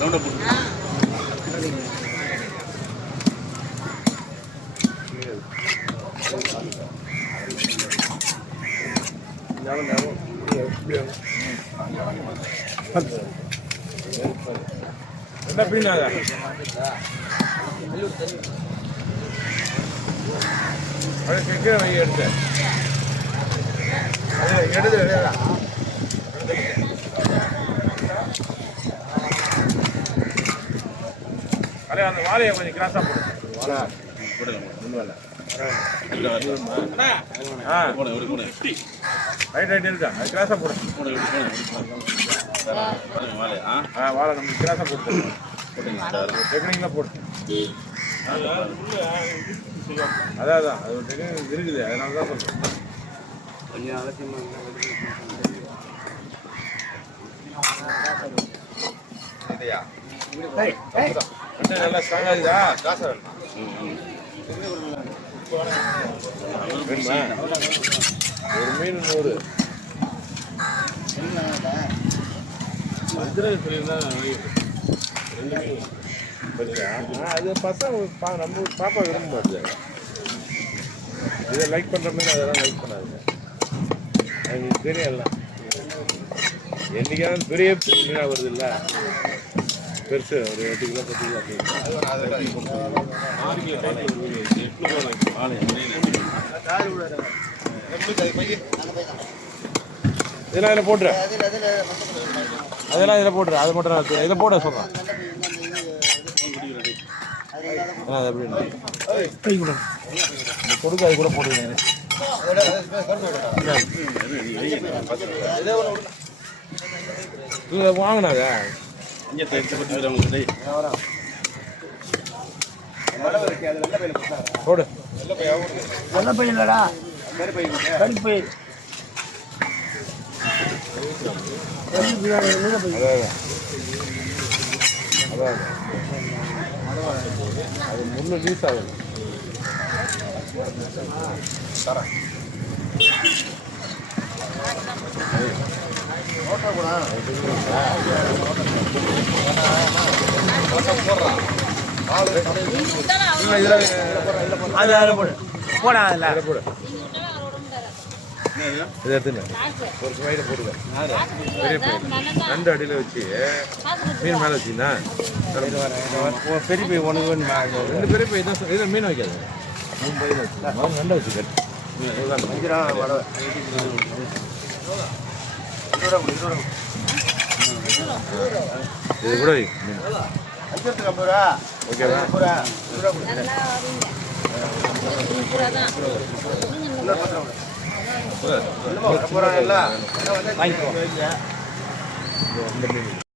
ரவுண்டா போட்டு என்ன பீனாங்க அது? எடுத்து அது எடுத்து அடே அந்த வாழையை கொஞ்சம் கிராஸாக போடு. வாழை போடுங்க ரைட் ரைட் இருக்கா? அது கிராஸாக போடு போடு. ஒரு போடு பாருங்க வாழை ஆ ஆ வாழை நம்ம கிராஸாக போட்டு போட்டுங்க டெக்னிக்கில் போட்டு அதான் அதான். அது ஒரு டெக்னிக் இருக்குது. அதனால தான் சொல்கிறேன் கண்ணு நல்லா ஸ்ட்ராங்காக இருக்குதா வேணுமா ஒரு மீன் நூறு மதுரை சொல்லியிருந்தா ரெண்டு மீன் அது பசங்க பா நம்ம பாப்பா விரும்ப மாட்டுது இதை லைக் பண்ணுற மீன் அதெல்லாம் லைக் பண்ணாதுங்க அது தெரியல என்னைக்காவது பெரிய மீனாக வருது இல்லை பெருசு ஒரு எட்டு கிலோ பத்து கிலோ இதெல்லாம் இதில் போட்டுரு. அதெல்லாம் இதில் போட்டுரு. அது மட்டும் நான் இதை போட சொல்கிறேன் அது எப்படி கூட. கொடுக்க அது கூட போட்டுக்கிறேன். வாங்கினாங்க இங்கே தைச்சு பற்றி வரவங்க டேய் போடு. நல்ல பையன் இல்லடா. கருப்பு அதான். அது முள்ளு லூஸ் ஆகுது அதில் போடு போடா அதில் போடு. இதை ஒரு போடுங்க பெரிய பையன் ரெண்டு அடியில் வச்சு மீன் மேலே வச்சுன்னா பெரிய பை ஒன்று ரெண்டு பெரிய பை தான் இதில் மீன் வைக்காது மூணு பையன் வச்சு ரெண்டை வச்சு கட்டு இது கூட ஓகேவா வாங்கிக்கோ.